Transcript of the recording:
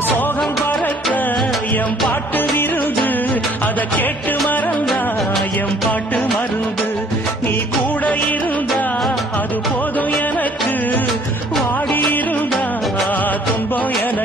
சோகம் பறக்க என் பாட்டு விருது அத கேட்டு மறந்தா என் பாட்டு மருந்து நீ கூட இருந்தா அது போதும் எனக்கு வாடி இருந்தா துன்பம் எனக்கு